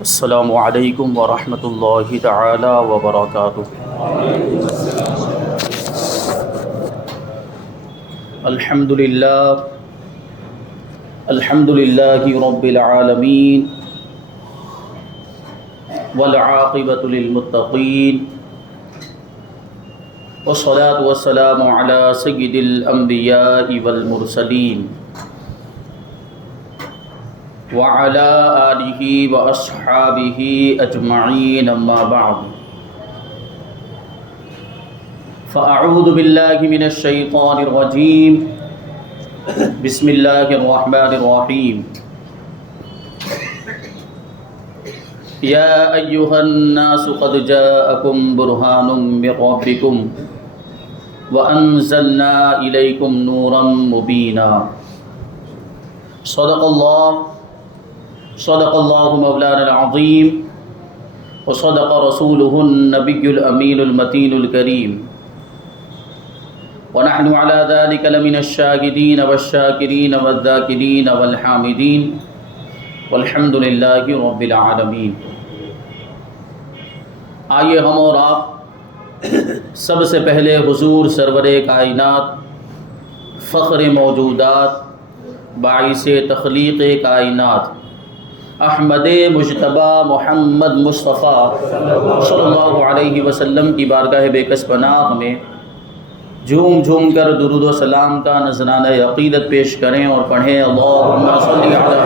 السلام علیکم ورحمۃ اللہ تعالی وبرکاتہ۔ الحمد للہ رب العالمین والعاقبۃ للمتقین والصلاة والسلام علی سید الانبیاء والمرسلین وعلى آلہ واصحابہ اجمعین، اما بعد فاعوذ باللہ من الشیطان الرجیم، بسم اللہ الرحمن الرحیم۔ یا ایہا الناس قد جاءکم برہان من ربکم وانزلنا الیکم نورا مبینا۔ صدق اللہ مولانا العظیم وصدق رسولہ النبی الامین المتین الکریم، ونحن على ذلك لمن الشاهدین والشاکرین والذاکرین والحامدین والحمد للہ رب العالمین۔ آئیے ہم اور آپ سب سے پہلے حضور سرور کائنات، فخر موجودات، باعث تخلیق کائنات، احمد مجتبی محمد مصطفیٰ صلی اللہ علیہ وسلم کی بارگاہ بے کس پناہ میں جھوم جھوم کر درود و سلام کا نذرانہ عقیدت پیش کریں اور پڑھیں، اللہم صلی علی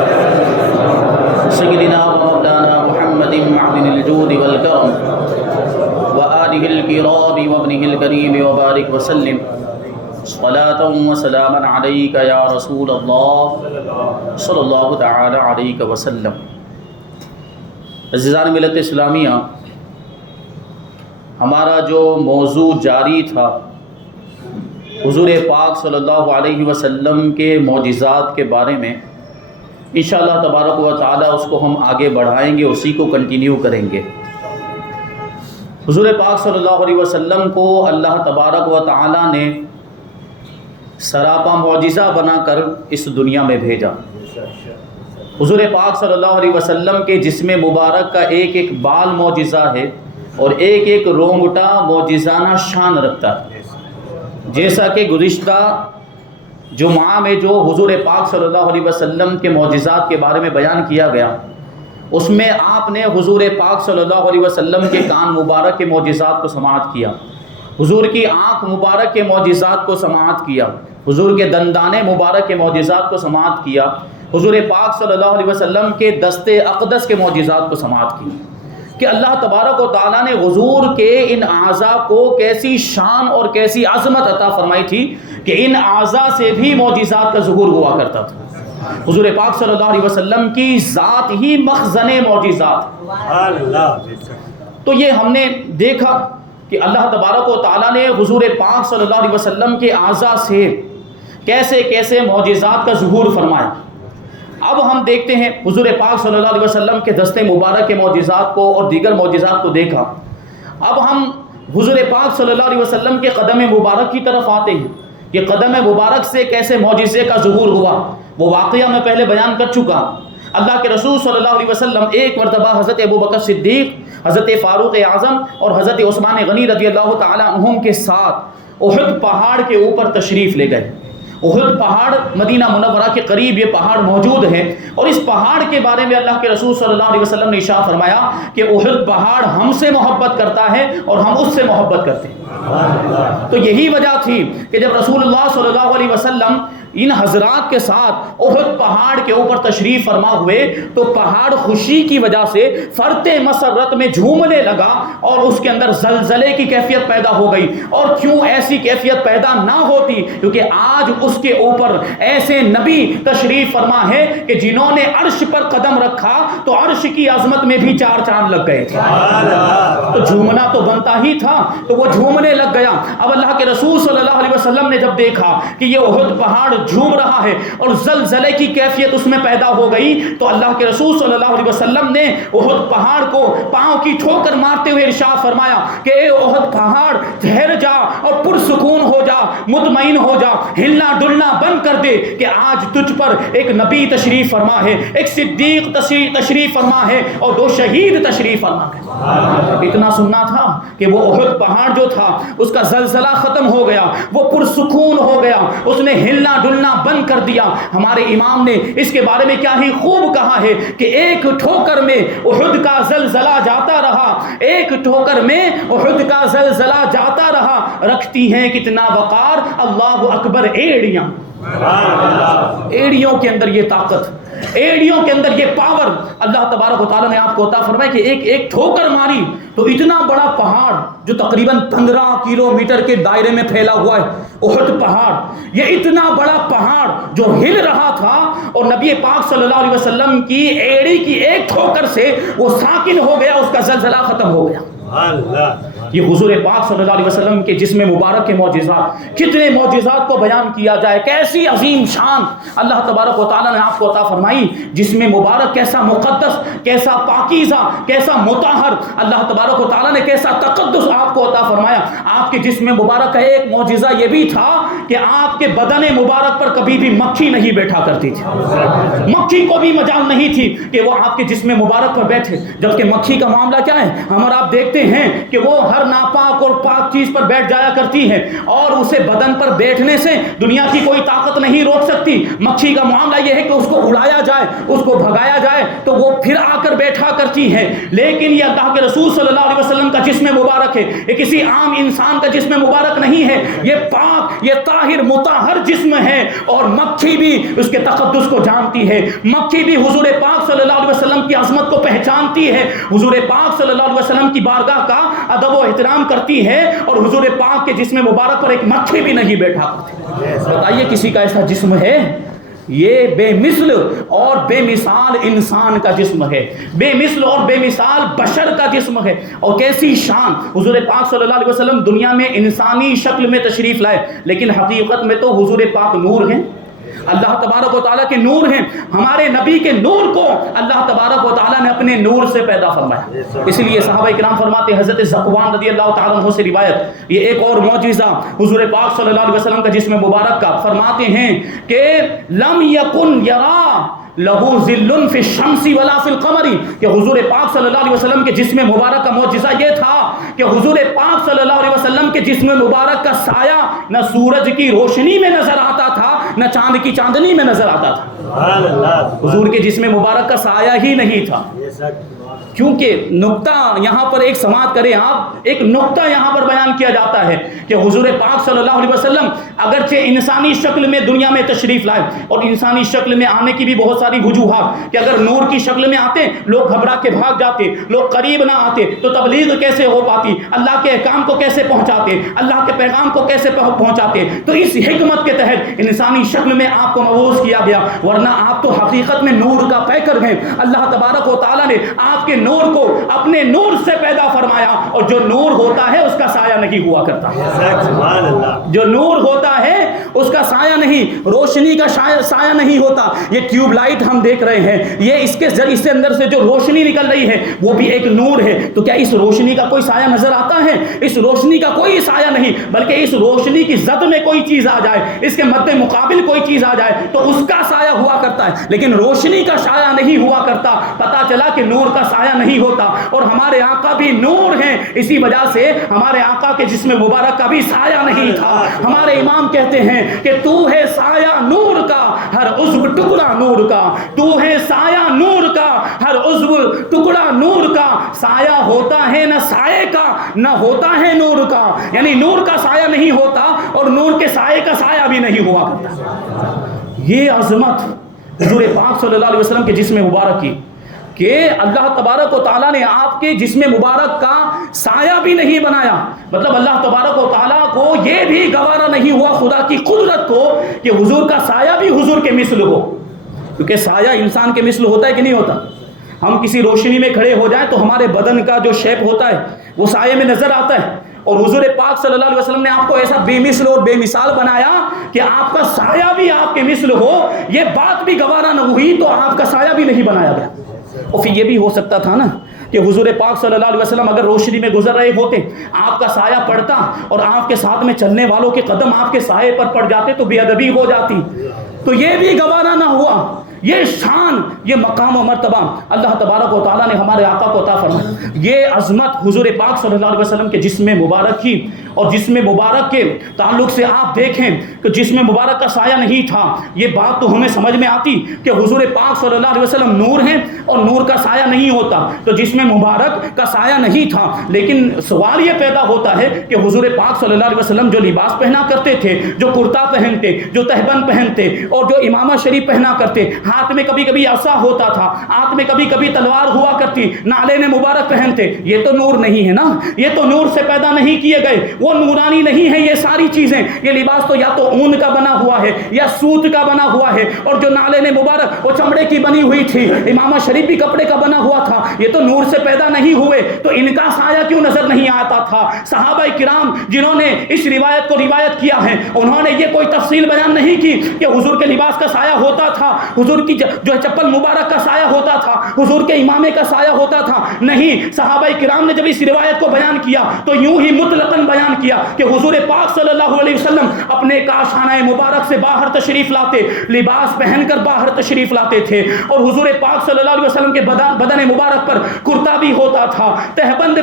سیدنا و مولانا محمد معدن الجود والکرم وآلہ الکرام وابنہ الکریم وبارک وسلم صلاۃ و سلاما علیک یا رسول اللہ صلی اللہ تعالی علیہ وسلم۔ عزیزان ملت اسلامیہ، ہمارا جو موضوع جاری تھا حضور پاک صلی اللہ علیہ وسلم کے معجزات کے بارے میں، انشاءاللہ تبارک و تعالی اس کو ہم آگے بڑھائیں گے، اسی کو کنٹینیو کریں گے۔ حضور پاک صلی اللہ علیہ وسلم کو اللہ تبارک و تعالی نے سراپا معجزہ بنا کر اس دنیا میں بھیجا۔ حضور پاک صلی اللہ علیہ وسلم کے جسم مبارک کا ایک ایک بال معجزہ ہے اور ایک ایک رونگٹا معجزانہ شان رکھتا ہے۔ جیسا کہ گزشتہ جمعہ میں جو حضور پاک صلی اللہ علیہ وسلم کے معجزات کے بارے میں بیان کیا گیا، اس میں آپ نے حضور پاک صلی اللہ علیہ وسلم کے کان مبارک کے معجزات کو سماعت کیا، حضور کی آنکھ مبارک کے معجزات کو سماعت کیا، حضور کے دندانے مبارک کے معجزات کو سماعت کیا، حضور پاک صلی اللہ علیہ وسلم کے دست اقدس کے معجزات کو سماعت کی، کہ اللہ تبارک و تعالیٰ نے حضور کے ان اعضاء کو کیسی شان اور کیسی عظمت عطا فرمائی تھی کہ ان اعضاء سے بھی معجزات کا ظہور ہوا کرتا تھا۔ حضور پاک صلی اللہ علیہ وسلم کی ذات ہی مخزن معجزات۔ تو یہ ہم نے دیکھا کہ اللہ تبارک و تعالیٰ نے حضور پاک صلی اللہ علیہ وسلم کے اعضاء سے کیسے کیسے معجزات کا ظہور فرمایا۔ اب ہم دیکھتے ہیں حضور پاک صلی اللہ علیہ وسلم کے دست مبارک کے معجزات کو اور دیگر معجزات کو دیکھا۔ اب ہم حضور پاک صلی اللہ علیہ وسلم کے قدم مبارک کی طرف آتے ہیں کہ قدم مبارک سے کیسے معجزے کا ظہور ہوا۔ وہ واقعہ میں پہلے بیان کر چکا۔ اللہ کے رسول صلی اللہ علیہ وسلم ایک مرتبہ حضرت ابوبکر صدیق، حضرت فاروق اعظم اور حضرت عثمان غنی رضی اللہ تعالی عنہم کے ساتھ احد پہاڑ کے اوپر تشریف لے گئے۔ احد پہاڑ مدینہ منورہ کے قریب یہ پہاڑ موجود ہے، اور اس پہاڑ کے بارے میں اللہ کے رسول صلی اللہ علیہ وسلم نے ارشاد فرمایا کہ احد پہاڑ ہم سے محبت کرتا ہے اور ہم اس سے محبت کرتے ہیں۔ تو یہی وجہ تھی کہ جب رسول اللہ صلی اللہ علیہ وسلم ان حضرات کے ساتھ احد پہاڑ کے اوپر تشریف فرما ہوئے تو پہاڑ خوشی کی وجہ سے فرط مسرت میں جھومنے لگا اور اس کے اندر زلزلے کی کیفیت پیدا ہو گئی۔ اور کیوں ایسی کیفیت پیدا نہ ہوتی؟ کیونکہ آج اس کے اوپر ایسے نبی تشریف فرما ہے کہ جنہوں نے عرش پر قدم رکھا تو عرش کی عظمت میں بھی چار چاند لگ گئے تھے۔ تو جھومنا تو بنتا ہی تھا، تو وہ جھومنے لگ گیا۔ اب اللہ کے رسول صلی اللہ علیہ وسلم نے جب دیکھا کہ یہ احد پہاڑ جھوم رہا ہے اور زلزلے کی کیفیت اس میں پیدا ہو گئی تو اللہ کے رسول صلی اللہ علیہ وسلم نے احد پہاڑ کو پاؤں کی ٹھوکر مارتے ہوئے ارشاد فرمایا کہ اے احد پہاڑ ٹھہر جا اور پرسکون ہو جا، مطمئن ہو جا، ہلنا ڈلنا بند کر دے کہ آج تجھ پر ایک نبی تشریف فرما ہے، ایک صدیق تشریف فرما ہے اور 2 شہید تشریف فرما ہے۔ اتنا سننا تھا کہ وہ احد پہاڑ جو تھا اس کا زلزلہ ختم ہو گیا، وہ پرسکون ہو گیا، اس نے ہلنا ڈلنا بند کر دیا۔ ہمارے امام نے اس کے بارے میں کیا ہی خوب کہا ہے کہ ایک ٹھوکر میں احد کا زلزلہ جاتا رہا، ایک ٹھوکر میں احد کا زلزلہ جاتا رہا، رکھتی ہیں کتنا وقار اللہ اکبر ایڑیاں۔ ایڑیوں کے اندر یہ طاقت، ایڑیوں کے اندر یہ پاور اللہ تبارک و تعالیٰ نے آپ کو عطا فرمایا کہ ایک ٹھوکر ماری تو اتنا بڑا پہاڑ جو تقریباً 15 کلومیٹر کے دائرے میں پھیلا ہوا ہے احد پہاڑ، یہ اتنا بڑا پہاڑ جو ہل رہا تھا اور نبی پاک صلی اللہ علیہ وسلم کی ایڑی کی ایک ٹھوکر سے وہ ساکن ہو گیا، اس کا زلزلہ ختم ہو گیا۔ یہ حضور پاک صلی اللہ علیہ وسلم کے جسم مبارک کے معجزات، کتنے معجزات کو بیان کیا جائے، کیسی عظیم شان اللہ تبارک و تعالیٰ نے آپ کو عطا فرمائی۔ جسم مبارک کیسا مقدس، کیسا پاکیزہ، کیسا مطہر، اللہ تبارک و تعالیٰ نے کیسا تقدس آپ کو عطا فرمایا۔ آپ کے جسم مبارک کا ایک معجزہ یہ بھی تھا کہ آپ کے بدن مبارک پر کبھی بھی مکھی نہیں بیٹھا کرتی تھی، مکھی کو بھی مجال نہیں تھی کہ وہ آپ کے جسم مبارک پر بیٹھے، جبکہ مکھی کا معاملہ کیا ہے، ہم اور آپ دیکھتے ہیں کہ وہ ہر ناپاک اور پاک چیز پر بیٹھ جایا کرتی ہے اور اسے بدن پر بیٹھنے سے دنیا کی کوئی طاقت نہیں روک سکتی۔ مکھی کا معاملہ یہ ہے کہ اس کو اڑایا جائے، اس کو بھگایا جائے تو وہ پھر آ کر بیٹھا کرتی ہے، لیکن یہ اللہ کے رسول صلی اللہ علیہ وسلم کا جسم مبارک ہے، یہ کسی عام انسان کا جسم مبارک نہیں ہے، یہ پاک، یہ طاہر مطہر جسم ہے اور مکھی بھی اس کے تقدس کو جانتی ہے، مکھی بھی حضور پاک صلی اللہ علیہ وسلم کی عظمت کو پہچانتی ہے، حضور پاک صلی اللہ علیہ وسلم کی بارگاہ کا ادب و احترام کرتی ہے اور حضور پاک کے جسم مبارک پر ایک مکھی بھی نہیں بیٹھا کرتی۔ بتائیے کسی کا ایسا جسم ہے؟ یہ بے مثل اور بے مثال انسان کا جسم ہے، بے مثل اور بے مثال بشر کا جسم ہے، اور کیسی شان۔ حضور پاک صلی اللہ علیہ وسلم دنیا میں انسانی شکل میں تشریف لائے، لیکن حقیقت میں تو حضور پاک نور ہیں، اللہ تبارک و تعالیٰ کے نور ہیں۔ ہمارے نبی کے نور کو اللہ تبارک و تعالیٰ نے اپنے نور سے پیدا فرمایا۔ اس لیے صحابہ کرام فرماتے ہیں، حضرت ذکوان رضی اللہ تعالیٰ عنہ سے روایت، یہ ایک اور معجزہ حضور پاک صلی اللہ علیہ وسلم کا جسم مبارک کا، فرماتے ہیں کہ لم یکن یرا لہو ذل فی الشمس ولا فی القمر، کہ حضور پاک صلی اللہ علیہ وسلم کے جسم مبارک کا معجزہ یہ تھا کہ حضور پاک صلی اللہ علیہ وسلم کے جسم مبارک کا سایہ نہ سورج کی روشنی میں نظر آتا تھا نہ چاند کی چاندنی میں نظر آتا تھا۔ حضور کے جسم مبارک کا سایہ ہی نہیں تھا، کیونکہ نقطہ یہاں پر ایک سماعت کریں آپ، ایک نقطہ یہاں پر بیان کیا جاتا ہے کہ حضور پاک صلی اللہ علیہ وسلم اگرچہ انسانی شکل میں دنیا میں تشریف لائے، اور انسانی شکل میں آنے کی بھی بہت ساری وجوہات کہ اگر نور کی شکل میں آتے لوگ گھبرا کے بھاگ جاتے، لوگ قریب نہ آتے تو تبلیغ کیسے ہو پاتی، اللہ کے احکام کو کیسے پہنچاتے، اللہ کے پیغام کو کیسے پہنچاتے۔ تو اس حکمت کے تحت انسانی شکل میں آپ کو مبعوث کیا گیا، ورنہ آپ تو حقیقت میں نور کا پیکر ہیں۔ اللہ تبارک و تعالیٰ نے آپ کے نور کو اپنے نور سے پیدا فرمایا، اور جو نور ہوتا ہے اس کا سایہ نہیں ہوا کرتا، جو نور ہوتا ہے اس کا سایہ نہیں، روشنی کا سایہ نہیں ہوتا۔ یہ ٹیوب لائٹ ہم دیکھ رہے ہیں، یہ اس کے ذریعے سے اندر سے جو روشنی نکل رہی ہے وہ بھی ایک نور ہے، تو کیا اس روشنی کا کوئی سایہ نظر آتا ہے؟ اس روشنی کا کوئی سایہ نہیں، بلکہ اس روشنی کی زد میں کوئی چیز آ جائے، اس کے مد مقابل کوئی چیز آ جائے تو اس کا سایہ ہوا کرتا ہے، لیکن روشنی کا سایہ نہیں ہوا کرتا۔ پتا چلا کہ نور کا سایہ نہیں ہوتا، اور ہمارے آقا بھی نور ہیں، اسی وجہ سے ہمارے آقا کے جسم مبارک کا بھی سایہ نہیں تھا۔ ہمارے امام کہتے ہیں کہ تو ہے سایہ نور کا، ہر عضو ٹکڑا نور کا، تو ہے سایہ نور کا، ہر عضو ٹکڑا نور کا، سایہ ہوتا ہے نہ سائے کا نہ ہوتا ہے نور کا، یعنی نور کا سایہ نہیں ہوتا اور نور کے سائے کا سایہ بھی نہیں ہوا کرتا۔ یہ عظمت حضور پاک صلی اللہ علیہ وسلم کے جسم مبارک کی کہ اللہ تبارک و تعالیٰ نے آپ کے جسم مبارک کا سایہ بھی نہیں بنایا، مطلب اللہ تبارک و تعالیٰ کو یہ بھی گوارا نہیں ہوا خدا کی قدرت کو کہ حضور کا سایہ بھی حضور کے مثل ہو، کیونکہ سایہ انسان کے مثل ہوتا ہے کہ نہیں ہوتا؟ ہم کسی روشنی میں کھڑے ہو جائیں تو ہمارے بدن کا جو شیپ ہوتا ہے وہ سائے میں نظر آتا ہے، اور حضور پاک صلی اللہ علیہ وسلم نے آپ کو ایسا بے مثل اور بے مثال بنایا کہ آپ کا سایہ بھی آپ کے مثل ہو، یہ بات بھی گوارا نہ ہوئی تو آپ کا سایہ بھی نہیں بنایا گیا۔ اور پھر یہ بھی ہو سکتا تھا نا کہ حضور پاک صلی اللہ علیہ وسلم اگر روشنی میں گزر رہے ہوتے، آپ کا سایہ پڑتا اور آپ کے ساتھ میں چلنے والوں کے قدم آپ کے سائے پر پڑ جاتے تو بے ادبی ہو جاتی، تو یہ بھی گوارا نہ ہوا۔ یہ شان، یہ مقام و مرتبہ اللہ تبارک و تعالیٰ نے ہمارے آقا کو عطا فرمایا۔ یہ عظمت حضور پاک صلی اللہ علیہ وسلم کے جسم مبارک کی، اور جسم مبارک کے تعلق سے آپ دیکھیں کہ جسم مبارک کا سایہ نہیں تھا، یہ بات تو ہمیں سمجھ میں آتی کہ حضور پاک صلی اللہ علیہ وسلم نور ہیں اور نور کا سایہ نہیں ہوتا، تو جسم مبارک کا سایہ نہیں تھا۔ لیکن سوال یہ پیدا ہوتا ہے کہ حضور پاک صلی اللہ علیہ وسلم جو لباس پہنا کرتے تھے، جو کرتا پہنتے، جو تہبند پہنتے اور جو امامہ شریف پہنا کرتے، ہاتھ میں کبھی کبھی عصا ہوتا تھا، ہاتھ میں کبھی کبھی تلوار ہوا کرتی، نعلین مبارک پہنتے، یہ تو نور نہیں ہے نا، یہ تو نور سے پیدا نہیں کیے گئے، وہ نورانی نہیں ہے یہ ساری چیزیں۔ یہ لباس تو یا تو اون کا بنا ہوا ہے یا سوت کا بنا ہوا ہے، اور جو نعلین مبارک وہ چمڑے کی بنی ہوئی تھی، امامہ شریف بھی کپڑے کا بنا ہوا تھا، یہ تو نور سے پیدا نہیں ہوئے، تو ان کا سایہ کیوں نظر نہیں آتا تھا؟ صحابہ کرام جنہوں نے اس روایت کو روایت کیا ہے، انہوں نے یہ کوئی تفصیل بیان نہیں کی کہ حضور کے لباس کا سایہ ہوتا تھا، حضور کی جو چپل مبارک کا سایہ ہوتا تھا، حضور کے امامے کا سایہ ہوتا تھا۔ نہیں، صحابہ کرام نے جب اس روایت کو بیان کیا تو یوں ہی مطلقاً بیان کیا کہ حضور پاک صلی اللہ علیہ وسلم اپنے کاشانہ مبارک سے باہر تشریف لاتے، لباس پہن کر باہر تشریف لاتے تھے، اور حضور پاک صلی اللہ علیہ وسلم کے بدن مبارک پر کرتا بھی ہوتا تھا، تہبند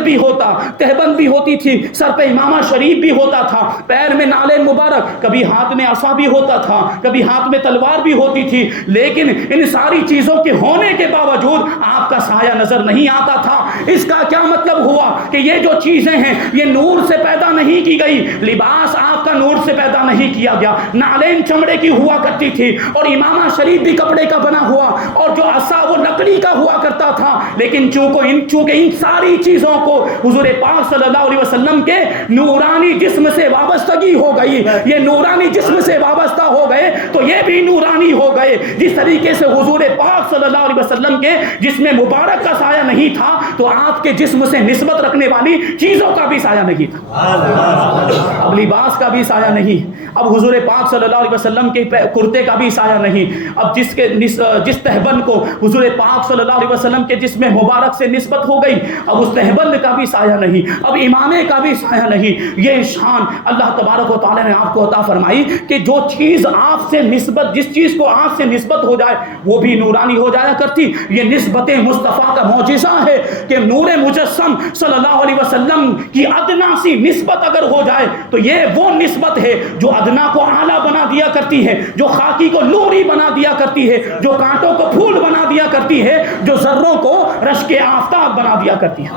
بھی ہوتی تھی، سر پہ امامہ شریف بھی ہوتا تھا، پیر میں نعلین مبارک، کبھی ہاتھ میں عصا بھی ہوتا تھا، کبھی ہاتھ میں تلوار بھی ہوتی تھی، لیکن ان ساری چیزوں کے ہونے کے باوجود آپ کا سایہ نظر نہیں آتا تھا۔ اس کا کیا مطلب ہوا کہ یہ جو چیزیں ہیں یہ نور سے پیدا نہیں کی گئی، لباس آپ کا نور سے پیدا نہیں کیا گیا، نعلین چمڑے کی ہوا کرتی تھی اور امامہ شریف بھی کپڑے کا بنا ہوا اور جو عصا وہ لکڑی کا ہوا کرتا تھا، لیکن چونکہ ان ساری چیزوں کو حضور پاک صلی اللہ علیہ وسلم کے نورانی جسم سے وابستگی ہو گئی، یہ نورانی جسم سے وابستہ ہو گئے تو یہ بھی نورانی ہو گئے۔ جس طریقے سے حضور پاک صلی اللہ علیہ وسلم کے جسم مبارک کا سایہ نہیں تھا تو آپ کے جسم سے نسبت رکھنے والی چیزوں کا بھی سایہ نہیں تھا، اب لباس کا بھی سایہ نہیں، اب حضور پاک صلی اللہ علیہ وسلم کے کرتے کا بھی سایہ نہیں، اب جس تہبند کو حضور پاک صلی اللہ علیہ وسلم کے جسم مبارک سے نسبت ہو گئی، اب اس تہبند کا بھی سایہ نہیں، اب امامے کا بھی سایہ نہیں۔ یہ شان اللہ تبارک و تعالی نے آپ کو عطا فرمائی کہ جو چیز آپ سے نسبت، جس چیز کو آپ سے نسبت ہو جائے وہ بھی نورانی ہو جایا کرتی۔ یہ نسبت مصطفیٰ کا معجزہ ہے کہ نور مجسم صلی اللہ علیہ وسلم کی ادنا سی نسبت اگر ہو جائے تو یہ وہ نسبت ہے جو ادنا کو اعلیٰ بنا دیا کرتی ہے، جو خاکی کو نوری بنا دیا کرتی ہے، جو کانٹوں کو پھول بنا دیا کرتی ہے، جو ذروں کو رشک آفتاب بنا دیا کرتی ہے۔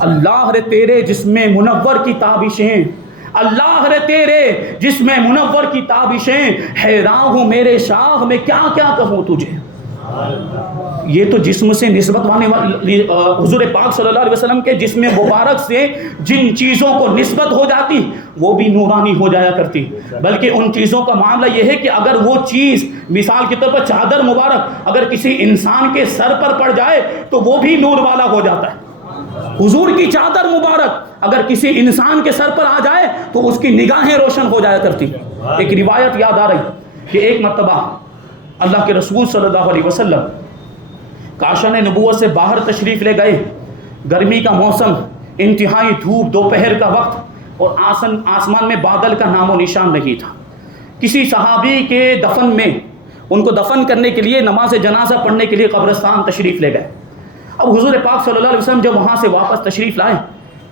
اللہ رے تیرے جسم منور کی تابشیں، اللہ رے تیرے جسم منور کی تابشیں، حیران ہوں میرے شاہ میں کیا کیا کہوں تجھے۔ یہ تو جسم سے نسبت والی حضور پاک صلی اللہ علیہ وسلم کے جسم مبارک سے جن چیزوں کو نسبت ہو جاتی وہ بھی نورانی ہو جایا کرتی، بلکہ ان چیزوں کا معاملہ یہ ہے کہ اگر وہ چیز مثال کے طور پر چادر مبارک اگر کسی انسان کے سر پر پڑ جائے تو وہ بھی نور والا ہو جاتا ہے۔ حضور کی چادر مبارک اگر کسی انسان کے سر پر آ جائے تو اس کی نگاہیں روشن ہو جایا کرتی۔ ایک روایت یاد آ رہی کہ ایک مرتبہ اللہ کے رسول صلی اللہ علیہ وسلم کاشان نبوت سے باہر تشریف لے گئے، گرمی کا موسم، انتہائی دھوپ، دوپہر کا وقت، اور آسمان میں بادل کا نام و نشان نہیں تھا۔ کسی صحابی کے دفن میں ان کو دفن کرنے کے لیے نماز جنازہ پڑھنے کے لیے قبرستان تشریف لے گئے۔ اب حضور پاک صلی اللہ علیہ وسلم جب وہاں سے واپس تشریف لائے،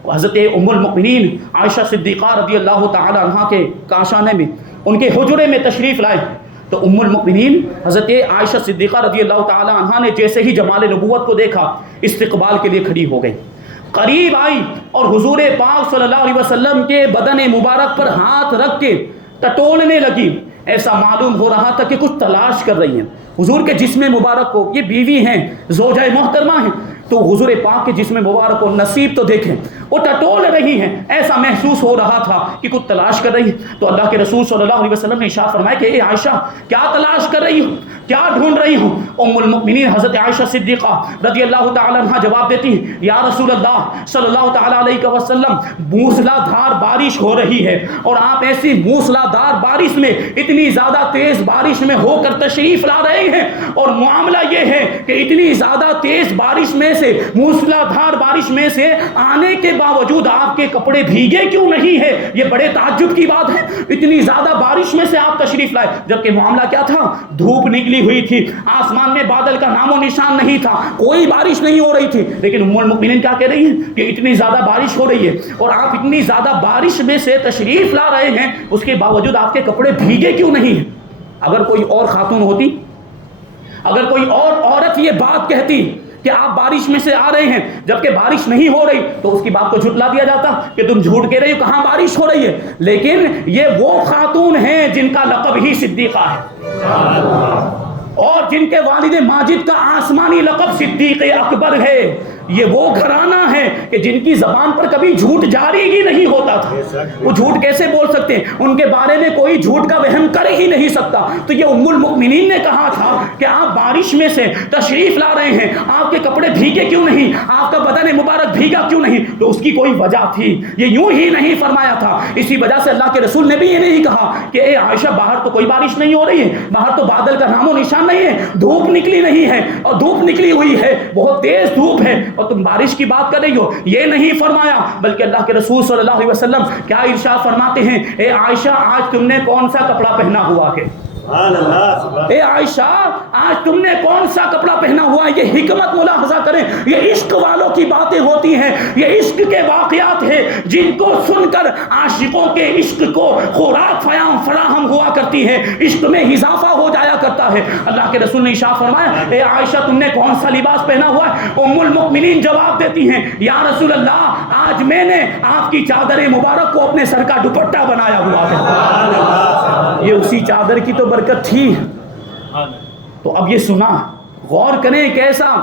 حضرت ام المؤمنین عائشہ صدیقہ رضی اللہ تعالی عنہا کے کاشانے میں ان کے حجرے میں تشریف لائے تو ام المؤمنین حضرت عائشہ صدیقہ رضی اللہ تعالی عنہا نے جیسے ہی جمال نبوت کو دیکھا استقبال کے لیے کھڑی ہو گئی، قریب آئی اور حضور پاک صلی اللہ علیہ وسلم کے بدن مبارک پر ہاتھ رکھ کے ٹٹولنے لگی۔ ایسا معلوم ہو رہا تھا کہ کچھ تلاش کر رہی ہیں حضور کے جسم مبارک کو، یہ بیوی ہیں، زوجہ محترمہ ہیں، تو حضور پاک کے جسم مبارک کو نصیب تو دیکھیں، وہ ٹٹول رہی ہیں، ایسا محسوس ہو رہا تھا کہ کچھ تلاش کر رہی ہے۔ تو اللہ کے رسول صلی اللہ علیہ وسلم نے ارشاد فرمایا کہ اے عائشہ کیا تلاش کر رہی ہو؟ کیا ڈھونڈ رہی ہوں؟ ام المؤمنین حضرت عائشہ صدیقہ رضی اللہ تعالی عنہ جواب دیتی ہیں یا رسول اللہ صلی اللہ تعالی علیہ وسلم موسلا دھار بارش ہو رہی ہے اور آپ ایسی موسلا دھار بارش میں اتنی زیادہ تیز بارش میں ہو کر تشریف لا رہے ہیں اور معاملہ یہ ہے کہ اتنی زیادہ تیز بارش میں سے موسلا دھار بارش میں سے آنے کے باوجود آپ کے کپڑے بھیگے کیوں نہیں ہے؟ یہ بڑے تعجب کی بات ہے، اتنی زیادہ بارش میں سے آپ تشریف لائے، جبکہ معاملہ کیا تھا؟ دھوپ نکلی ہوئی تھی، آسمان میں بادل کا نام و نشان نہیں تھا، کوئی بارش نہیں ہو رہی تھی، لیکن ام المؤمنین کیا کہہ رہی ہیں کہ اتنی زیادہ بارش ہو رہی ہے اور آپ اتنی زیادہ بارش میں سے تشریف لا رہے ہیں، اس کے باوجود آپ کے کپڑے بھیگے کیوں نہیں ہیں؟ اگر کوئی اور خاتون ہوتی، اگر کوئی اور عورت یہ بات کہتی کہ آپ بارش میں سے آ رہے ہیں جبکہ بارش نہیں ہو رہی، تو اس کی بات کو جھٹلا دیا جاتا کہ تم جھوٹ کہہ رہے ہو، کہاں بارش ہو رہی ہے۔ لیکن یہ وہ خاتون ہیں جن کا لقب ہی صدیقہ ہے اور جن کے والد ماجد کا آسمانی لقب صدیق اکبر ہے۔ یہ وہ گھرانہ ہے کہ جن کی زبان پر کبھی جھوٹ جاری ہی نہیں ہوتا تھا، وہ جھوٹ کیسے بول سکتے ہیں؟ ان کے بارے میں کوئی جھوٹ کا وہم کر ہی نہیں سکتا۔ تو یہ ام المؤمنین نے کہا تھا کہ آپ بارش میں سے تشریف لا رہے ہیں، آپ کے کپڑے بھیگے کیوں نہیں، آپ کا بدن مبارک بھیگا کیوں نہیں؟ تو اس کی کوئی وجہ تھی، یہ یوں ہی نہیں فرمایا تھا۔ اسی وجہ سے اللہ کے رسول نے بھی یہ نہیں کہا کہ اے عائشہ باہر تو کوئی بارش نہیں ہو رہی ہے، باہر تو بادل کا نام و نشان نہیں ہے، دھوپ نکلی نہیں ہے، اور دھوپ نکلی ہوئی ہے، بہت تیز دھوپ ہے اور تم بارش کی بات کر رہی ہو، یہ نہیں فرمایا۔ بلکہ اللہ کے رسول صلی اللہ علیہ وسلم کیا ارشاد فرماتے ہیں، اے عائشہ آج تم نے کون سا کپڑا پہنا ہوا ہے؟ اے عائشہ آج تم نے کون سا کپڑا پہنا ہوا ہے؟ یہ حکمت ملاحظہ کریں، یہ عشق والوں کی باتیں ہوتی ہیں، یہ عشق کے واقعات ہیں جن کو سن کر عاشقوں کے عشق کو خوراک فراہم ہوا کرتی ہے، عشق میں اضافہ ہو جایا کرتا ہے۔ اللہ کے رسول نے ارشاد فرمایا اے عائشہ تم نے کون سا لباس پہنا ہوا ہے؟ ام المؤمنین جواب دیتی ہیں یا رسول اللہ آج میں نے آپ کی چادر مبارک کو اپنے سر کا دوپٹہ بنایا ہوا ہے۔ یہ اسی چادر کی تو برکت تھی۔ تو اب یہ سنا، غور کریں کیسا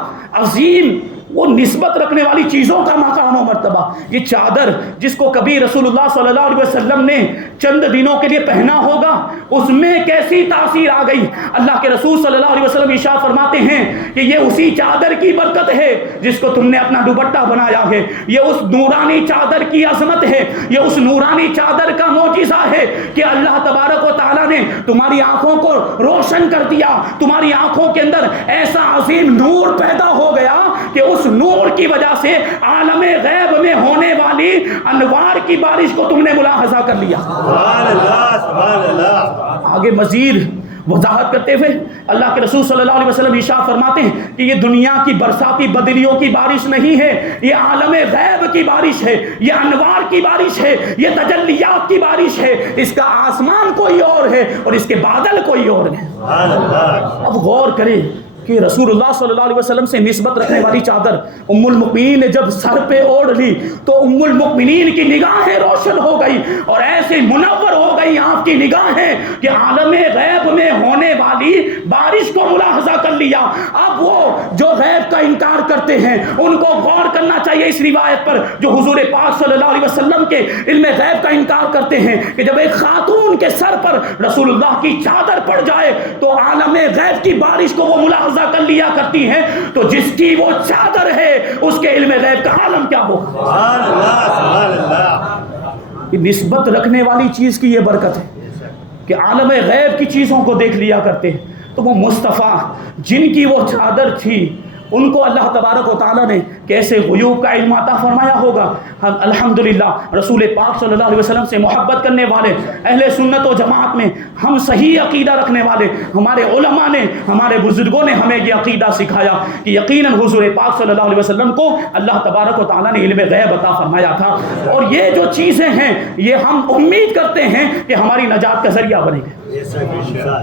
عظیم وہ نسبت رکھنے والی چیزوں کا مقام و مرتبہ۔ یہ چادر جس کو کبھی رسول اللہ صلی اللہ علیہ وسلم نے چند دنوں کے لیے پہنا ہوگا، اس میں کیسی تاثیر آ گئی۔ اللہ کے رسول صلی اللہ علیہ وسلم ارشاد فرماتے ہیں کہ یہ اسی چادر کی برکت ہے جس کو تم نے اپنا دوپٹہ بنایا ہے، یہ اس نورانی چادر کی عظمت ہے، یہ اس نورانی چادر کا معجزہ ہے کہ اللہ تبارک و تعالیٰ نے تمہاری آنکھوں کو روشن کر دیا، تمہاری آنکھوں کے اندر ایسا عظیم نور پیدا ہو گیا کہ اس نور کی وجہ سے عالم غیب میں ہونے والی انوار کی بارش کو تم نے ملاحظہ کر لیا۔ سبحان اللہ سبحان اللہ۔ آگے مزید وضاحت کرتے ہوئے اللہ کے رسول صلی اللہ علیہ وسلم ارشاد فرماتے ہیں کہ یہ دنیا کی برساتی بدلیوں کی بارش نہیں ہے، یہ عالم غیب کی بارش ہے، یہ انوار کی بارش ہے، یہ تجلیات کی بارش ہے۔ اس کا آسمان کوئی اور ہے اور اس کے بادل کوئی اور ہے۔ اب غور کریں کہ رسول اللہ صلی اللہ علیہ وسلم سے نسبت رکھنے والی چادر ام المؤمنین نے جب سر پہ اوڑھ لی تو ام المؤمنین کی نگاہیں روشن ہو گئی اور ایسے منور ہو گئی آپ کی نگاہیں کہ عالم غیب میں ہونے والی بارش کو ملاحظہ کر لیا۔ اب وہ جو غیب کا انکار کرتے ہیں ان کو غور کرنا چاہیے اس روایت پر جو حضور پاک صلی اللہ علیہ وسلم کے علم غیب کا انکار کرتے ہیں کہ جب ایک خاتون کے سر پر رسول اللہ کی چادر پڑ جائے تو عالم غیب کی بارش کو وہ ملاحظہ کر لیا کرتی ہیں، تو جس کی وہ چادر ہے اس کے علم غیب کا عالم کیا ہوگا۔ سبحان اللہ سبحان اللہ۔ نسبت رکھنے والی چیز کی یہ برکت ہے کہ عالم غیب کی چیزوں کو دیکھ لیا کرتے ہیں۔ تو وہ مصطفیٰ جن کی وہ چادر تھی ان کو اللہ تبارک و تعالیٰ نے کیسے غیوب کا علم عطا فرمایا ہوگا۔ ہم الحمدللہ رسول پاک صلی اللہ علیہ وسلم سے محبت کرنے والے اہل سنت و جماعت میں ہم صحیح عقیدہ رکھنے والے ہمارے علماء نے، ہمارے بزرگوں نے ہمیں یہ عقیدہ سکھایا کہ یقیناً حضور پاک صلی اللہ علیہ وسلم کو اللہ تبارک و تعالیٰ نے علم غیب عطا فرمایا تھا، اور یہ جو چیزیں ہیں یہ ہم امید کرتے ہیں کہ ہماری نجات کا ذریعہ بنے گے۔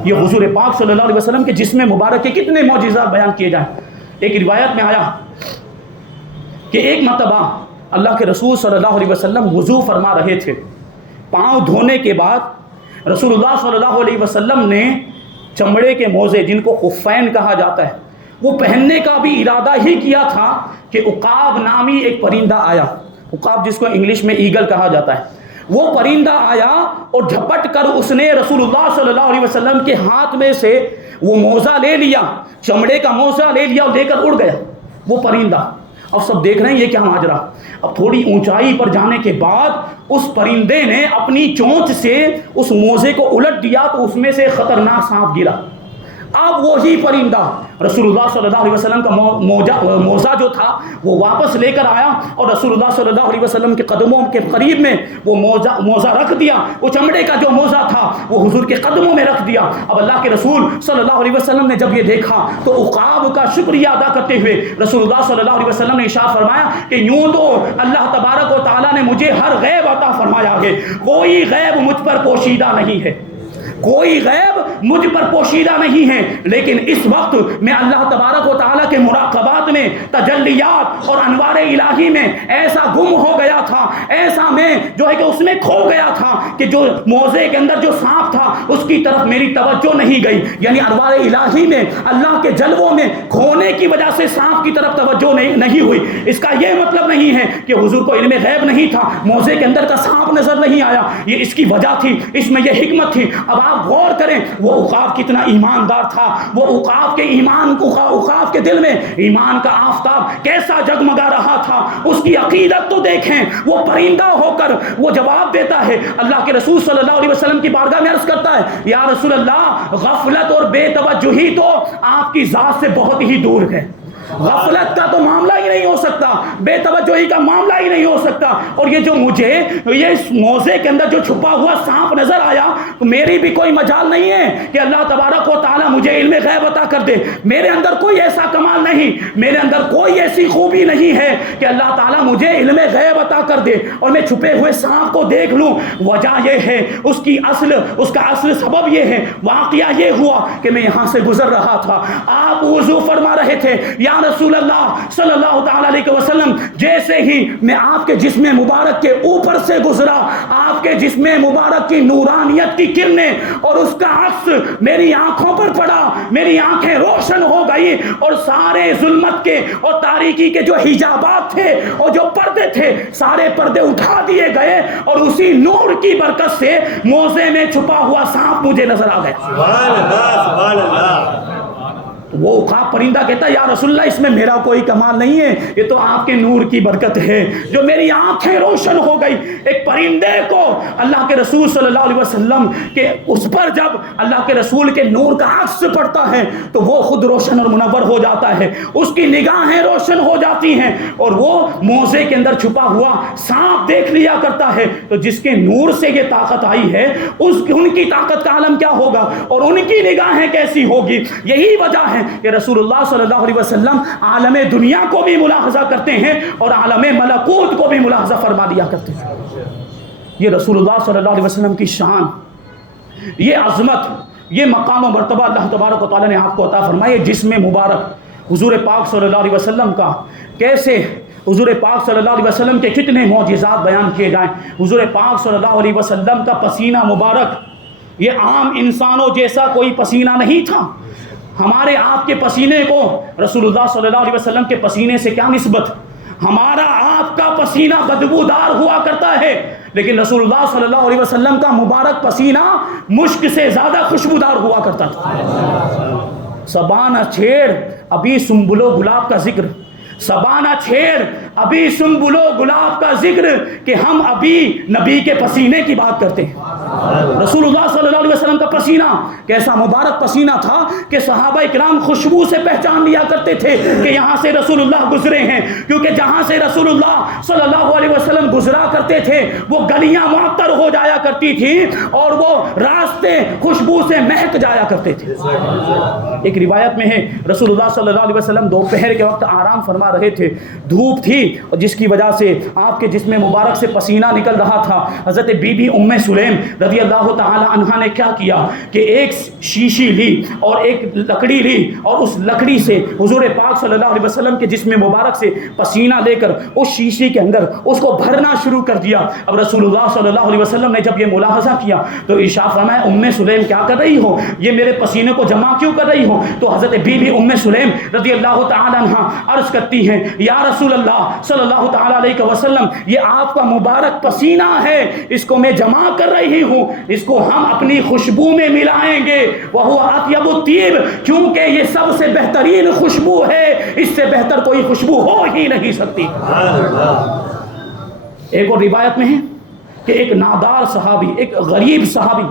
یہ حضور پاک صلی اللہ علیہ وسلم کے جسم مبارک کے کتنے معجزات بیان کیے جائیں۔ ایک روایت میں آیا کہ ایک مرتبہ اللہ کے رسول صلی اللہ علیہ وسلم وضو فرما رہے تھے، پاؤں دھونے کے بعد رسول اللہ صلی اللہ علیہ وسلم نے چمڑے کے موزے جن کو خفین کہا جاتا ہے وہ پہننے کا بھی ارادہ ہی کیا تھا کہ عقاب نامی ایک پرندہ آیا، عقاب جس کو انگلش میں ایگل کہا جاتا ہے، وہ پرندہ آیا اور جھپٹ کر اس نے رسول اللہ صلی اللہ علیہ وسلم کے ہاتھ میں سے وہ موزہ لے لیا، چمڑے کا موزہ لے لیا اور لے کر اڑ گیا وہ پرندہ۔ اب سب دیکھ رہے ہیں یہ کیا ماجرا۔ اب تھوڑی اونچائی پر جانے کے بعد اس پرندے نے اپنی چونچ سے اس موزے کو الٹ دیا تو اس میں سے خطرناک سانپ گرا۔ اب وہی پرندہ رسول اللہ صلی اللہ علیہ وسلم کا موزہ جو تھا وہ واپس لے کر آیا اور رسول اللہ صلی اللہ علیہ وسلم کے قدموں کے قریب میں وہ موزہ رکھ دیا۔ وہ چمڑے کا جو موزہ تھا وہ حضور کے قدموں میں رکھ دیا۔ اب اللہ کے رسول صلی اللہ علیہ وسلم نے جب یہ دیکھا تو عقاب کا شکریہ ادا کرتے ہوئے رسول اللہ صلی اللہ علیہ وسلم نے ارشاد فرمایا کہ یوں تو اللہ تبارک و تعالیٰ نے مجھے ہر غیب عطا فرمایا ہے، کوئی غیب مجھ پر پوشیدہ نہیں ہے، کوئی غیب مجھ پر پوشیدہ نہیں ہے، لیکن اس وقت میں اللہ تبارک و تعالیٰ کے مراقبات میں، تجلیات اور انوار الہی میں ایسا گم ہو گیا تھا، ایسا میں جو ہے کہ اس میں کھو گیا تھا کہ جو موزے کے اندر جو سانپ تھا اس کی طرف میری توجہ نہیں گئی۔ یعنی انوار الہی میں، اللہ کے جلووں میں کھونے کی وجہ سے سانپ کی طرف توجہ نہیں ہوئی۔ اس کا یہ مطلب نہیں ہے کہ حضور کو علم غیب نہیں تھا، موزے کے اندر کا سانپ نظر نہیں آیا، یہ اس کی وجہ تھی، اس میں یہ حکمت تھی۔ اب آپ غور کریں وہ عقاب کتنا ایماندار تھا، وہ عقاب کے ایمان کو، عقاب کے دل میں ایمان کا آفتاب کیسا جگمگا رہا تھا۔ اس کی عقیدت تو دیکھیں، وہ پرندہ ہو کر وہ جواب دیتا ہے، اللہ کے رسول صلی اللہ علیہ وسلم کی بارگاہ میں عرض کرتا ہے یا رسول اللہ، غفلت اور بے توجہی تو آپ کی ذات سے بہت ہی دور ہے۔ غفلت کا تو معاملہ ہی نہیں ہو سکتا، بے توجہی کا معاملہ ہی نہیں ہو سکتا، اور یہ جو مجھے یہ اس موزے کے اندر جو چھپا ہوا سانپ نظر آیا، میری بھی کوئی مجال نہیں ہے کہ اللہ تبارک و تعالیٰ مجھے علم غیب عطا کر دے۔ میرے اندر کوئی ایسا کمال نہیں، میرے اندر کوئی ایسی خوبی نہیں ہے کہ اللہ تعالیٰ مجھے علم غیب عطا کر دے اور میں چھپے ہوئے سانپ کو دیکھ لوں۔ وجہ یہ ہے، اس کا اصل سبب یہ ہے، واقعہ یہ ہوا کہ میں یہاں سے گزر رہا تھا، آپ وضو فرما رہے تھے، یا رسول اللہ صلی اللہ تعالی علیہ وسلم، جیسے ہی میں آپ کے جسم مبارک کے اوپر سے گزرا، آپ کے جسم مبارک کی نورانیت کی کرنیں اور اس کا عکس میری آنکھوں پر پڑا، میری آنکھیں روشن ہو گئی اور سارے ظلمت کے اور تاریکی کے جو حجابات تھے اور جو پردے تھے سارے پردے اٹھا دیے گئے اور اسی نور کی برکت سے موزے میں چھپا ہوا سانپ مجھے نظر آ گیا۔ سبحان اللہ، سبحان اللہ۔ وہ عقاب پرندہ کہتا ہے یا رسول اللہ، اس میں میرا کوئی کمال نہیں ہے، یہ تو آپ کے نور کی برکت ہے جو میری آنکھیں روشن ہو گئی۔ ایک پرندے کو اللہ کے رسول صلی اللہ علیہ وسلم کے اس پر جب اللہ کے رسول کے نور کا عکس پڑتا ہے تو وہ خود روشن اور منور ہو جاتا ہے، اس کی نگاہیں روشن ہو جاتی ہیں اور وہ موزے کے اندر چھپا ہوا سانپ دیکھ لیا کرتا ہے۔ تو جس کے نور سے یہ طاقت آئی ہے ان کی طاقت کا عالم کیا ہوگا اور ان کی نگاہیں کیسی ہوگی۔ یہی وجہ ہے کہ رسول اللہ صلی اللہ علیہ وسلم عالم دنیا کو بھی ملاحظہ کرتے ہیں اور عالم ملکوت کو بھی ملاحظہ فرما دیا کرتے ہیں۔ یہ رسول اللہ صلی اللہ علیہ وسلم کی شان، یہ عظمت، یہ مقام و مرتبہ اللہ تبارک و تعالیٰ نے آپ کو عطا فرمایا۔ جسم مبارک حضور پاک صلی اللہ علیہ وسلم کا کیسے، حضور پاک صلی اللہ علیہ وسلم کے کتنے معجزات بیان کیے جائیں۔ حضور پاک صلی اللہ علیہ وسلم کا پسینہ مبارک یہ عام انسانوں جیسا کوئی پسینہ نہیں تھا۔ ہمارے آپ کے پسینے کو رسول اللہ صلی اللہ علیہ وسلم کے پسینے سے کیا نسبت؟ ہمارا آپ کا پسینہ بدبودار ہوا کرتا ہے، لیکن رسول اللہ صلی اللہ علیہ وسلم کا مبارک پسینہ مشک سے زیادہ خوشبودار ہوا کرتا تھا۔ سبانہ چھیڑ ابھی سنبلو گلاب کا ذکر، سبانہ چھیڑ ابھی سنبلو گلاب کا ذکر، کہ ہم ابھی نبی کے پسینے کی بات کرتے ہیں۔ رسول اللہ صلی اللہ علیہ وسلم کا پسینہ کیسا مبارک پسینہ تھا کہ صحابہ کرام خوشبو سے پہچان لیا کرتے تھے کہ یہاں سے رسول اللہ گزرے ہیں، کیونکہ جہاں سے رسول اللہ صلی اللہ علیہ وسلم گزرا کرتے تھے وہ گلیاں معطر ہو جایا کرتی تھی اور وہ راستے خوشبو سے مہک جایا کرتے تھے۔ ایک روایت میں ہے رسول اللہ صلی اللہ علیہ وسلم دوپہر کے وقت آرام فرما رہے تھے، دھوپ تھی اور جس کی وجہ سے آپ کے جسم مبارک سے پسینہ نکل رہا تھا۔ حضرت بی بی ام سلیم رضی اللہ تعالی عنہا نے کیا کیا کہ ایک شیشی لی اور ایک لکڑی لی اور اس لکڑی سے حضور پاک صلی اللہ علیہ وسلم کے جسم مبارک سے پسینہ لے کر اس شیشی کے اندر اس کو بھرنا شروع کر دیا۔ اب رسول اللہ صلی اللہ علیہ وسلم نے جب یہ ملاحظہ کیا تو ارشاد فرمایا ام سلیم کیا کر رہی ہو، یہ میرے پسینے کو جمع کیوں کر رہی ہو؟ تو حضرت بی بی ام سلیم رضی اللہ تعالی عنہا عرض کرتی کہتی ہیں یا رسول اللہ صلی اللہ تعالیٰ علیہ وسلم یہ آپ کا مبارک پسینہ ہے، اس کو میں جمع کر رہی ہوں، اس کو ہم اپنی خوشبو میں ملائیں گے، وہو اطیب الطیب، کیونکہ یہ سب سے بہترین خوشبو ہے، اس سے بہتر کوئی خوشبو ہو ہی نہیں سکتی۔ ایک اور روایت میں ہے کہ ایک نادار صحابی، ایک غریب صحابی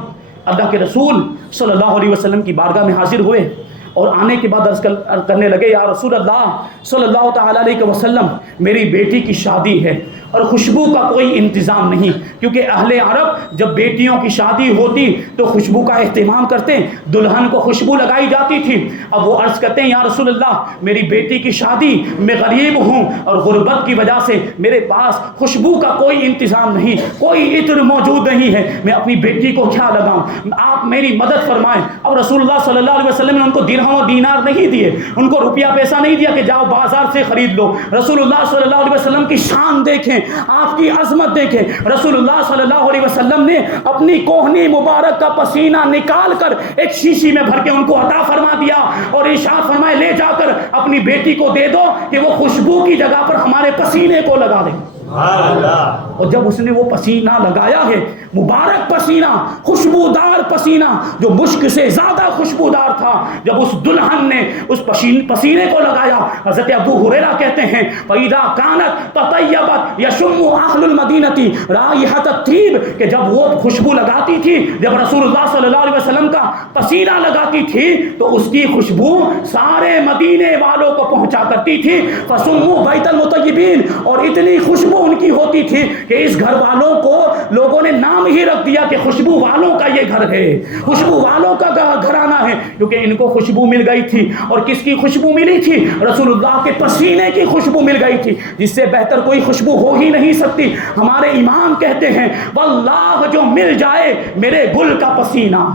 اللہ کے رسول صلی اللہ علیہ وسلم کی بارگاہ میں حاضر ہوئے اور آنے کے بعد عرض کرنے لگے یا رسول اللہ صلی اللہ تعالیٰ علیہ وسلم میری بیٹی کی شادی ہے اور خوشبو کا کوئی انتظام نہیں، کیونکہ اہل عرب جب بیٹیوں کی شادی ہوتی تو خوشبو کا اہتمام کرتے، دلہن کو خوشبو لگائی جاتی تھی۔ اب وہ عرض کرتے ہیں یا رسول اللہ میری بیٹی کی شادی، میں غریب ہوں اور غربت کی وجہ سے میرے پاس خوشبو کا کوئی انتظام نہیں، کوئی عطر موجود نہیں ہے، میں اپنی بیٹی کو کیا لگاؤں، آپ میری مدد فرمائیں۔ اب رسول اللہ صلی اللہ علیہ وسلم نے ان کو درہم و دینار نہیں دیے، ان کو روپیہ پیسہ نہیں دیا کہ جاؤ بازار سے خرید لو۔ رسول اللہ صلی اللہ علیہ وسلم کی شان دیکھیں، آپ کی عظمت دیکھیں، رسول اللہ صلی اللہ علیہ وسلم نے اپنی کوہنی مبارک کا پسینہ نکال کر ایک شیشی میں بھر کے ان کو عطا فرما دیا اور ارشاد فرمائے لے جا کر اپنی بیٹی کو دے دو کہ وہ خوشبو کی جگہ پر ہمارے پسینے کو لگا دیں۔ اور جب اس نے وہ پسینہ لگایا ہے، مبارک پسینہ، خوشبودار پسینہ جو مشک سے زیادہ خوشبودار تھا، جب اس دلہن نے اس پسینے کو لگایا، حضرت ابو ہریرہ کہتے ہیں فَإِذَا كَانَتْ تَطَيَّبَتْ يَشُمُّ أَهْلُ الْمَدِينَةِ رَائِحَةَ الطِّيبِ کہ جب وہ خوشبو لگاتی تھی، جب رسول اللہ صلی اللہ علیہ وسلم کا پسینہ لگاتی تھی تو اس کی خوشبو سارے مدینے والوں کو پہنچا کرتی تھی۔ فَسُمُّوا بَيْتَ الْمُطَيِّبِينَ اور اتنی خوشبو ان کی ہوتی تھی کہ اس گھر والوں کو لوگوں نے نام ہی رکھ دیا کہ خوشبو والوں کا یہ گھر ہے، خوشبو والوں کا گھرانہ ہے، کیونکہ ان کو خوشبو مل گئی تھی۔ اور کس کی خوشبو ملی تھی؟ رسول اللہ کے پسینے کی خوشبو مل گئی تھی، جس سے بہتر کوئی خوشبو ہو ہی نہیں سکتی۔ ہمارے امام کہتے ہیں واللہ جو مل جائے میرے گل کا پسینہ،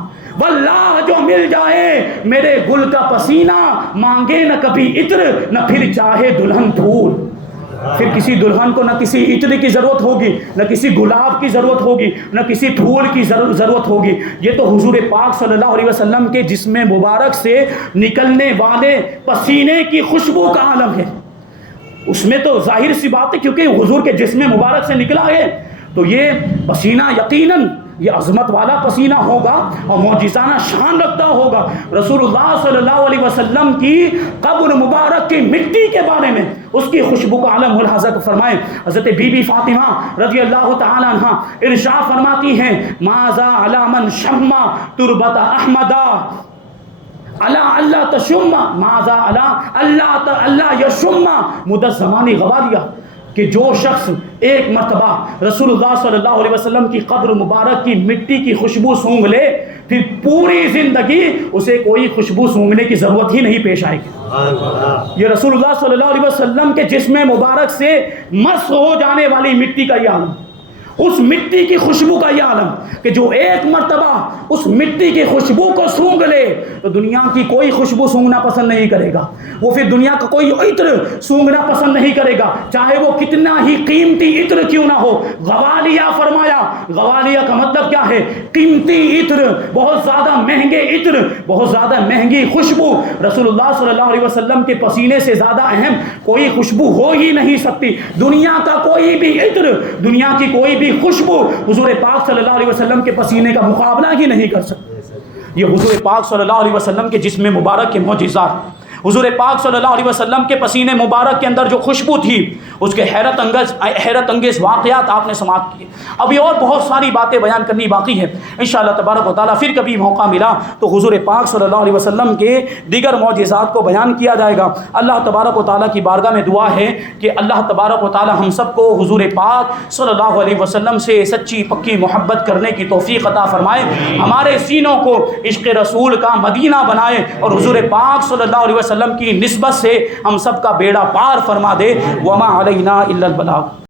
واللہ جو مل جائے میرے گل کا پسینہ، مانگے نہ کبھی عطر نہ پھر چاہے دلہن پھول۔ پھر کسی دلہن کو نہ کسی عطر کی ضرورت ہوگی، نہ کسی گلاب کی ضرورت ہوگی، نہ کسی پھول کی ضرورت ہوگی۔ یہ تو حضور پاک صلی اللہ علیہ وسلم کے جسم مبارک سے نکلنے والے پسینے کی خوشبو کا عالم ہے۔ اس میں تو ظاہر سی بات ہے کیونکہ حضور کے جسم مبارک سے نکلا ہے تو یہ پسینہ یقیناً یہ عظمت والا پسینہ ہوگا اور معجزانہ شان رکھتا ہوگا۔ رسول اللہ صلی اللہ علیہ وسلم کی قبر مبارک کی مٹی کے بارے میں اس کی خوشبو کا عالم ملاحظہ فرمائیں۔ حضرت بی بی فاطمہ رضی اللہ تعالی عنہ ارشاد فرماتی ہیں ماذا علی من شم تربت احمدا اللہ تشم ماذا اللہ یشم مدت زمانی غوالیہ کہ جو شخص ایک مرتبہ رسول اللہ صلی اللہ علیہ وسلم کی قبر مبارک کی مٹی کی خوشبو سونگھ لے پھر پوری زندگی اسے کوئی خوشبو سونگھنے کی ضرورت ہی نہیں پیش آئے گی۔ یہ رسول اللہ صلی اللہ علیہ وسلم کے جسم مبارک سے مس ہو جانے والی مٹی کا یہ عالم، اس مٹی کی خوشبو کا یہ عالم کہ جو ایک مرتبہ اس مٹی کی خوشبو کو سونگھ لے تو دنیا کی کوئی خوشبو سونگنا پسند نہیں کرے گا، وہ پھر دنیا کا کوئی عطر سونگنا پسند نہیں کرے گا، چاہے وہ کتنا ہی قیمتی عطر کیوں نہ ہو۔ غوالیہ فرمایا، غوالیہ کا مطلب کیا ہے؟ قیمتی عطر، بہت زیادہ مہنگے عطر، بہت زیادہ مہنگی خوشبو۔ رسول اللہ صلی اللہ علیہ وسلم کے پسینے سے زیادہ اہم کوئی خوشبو ہو ہی نہیں سکتی۔ دنیا کا کوئی بھی عطر، دنیا کی کوئی بھی خوشبو حضور پاک صلی اللہ علیہ وسلم کے پسینے کا مقابلہ ہی نہیں کر سکتی۔ یہ حضور پاک صلی اللہ علیہ وسلم کے جسم مبارک کے معجزات، حضور پاک صلی اللہ علیہ وسلم کے پسینے مبارک کے اندر جو خوشبو تھی اس کے حیرت انگیز واقعات آپ نے سماعت کیے۔ ابھی اور بہت ساری باتیں بیان کرنی باقی ہیں، انشاءاللہ تبارک و تعالیٰ پھر کبھی موقع ملا تو حضور پاک صلی اللہ علیہ وسلم کے دیگر معجزات کو بیان کیا جائے گا۔ اللہ تبارک و تعالیٰ کی بارگاہ میں دعا ہے کہ اللہ تبارک و تعالیٰ ہم سب کو حضور پاک صلی اللہ علیہ وسلم سے سچی پکی محبت کرنے کی توفیق عطا فرمائے، ہمارے سینوں کو عشق رسول کا مدینہ بنائے اور حضور پاک صلی اللہ علیہ وسلم کی نسبت سے ہم سب کا بیڑا پار فرما دے۔ وما علینا الا البلاغ۔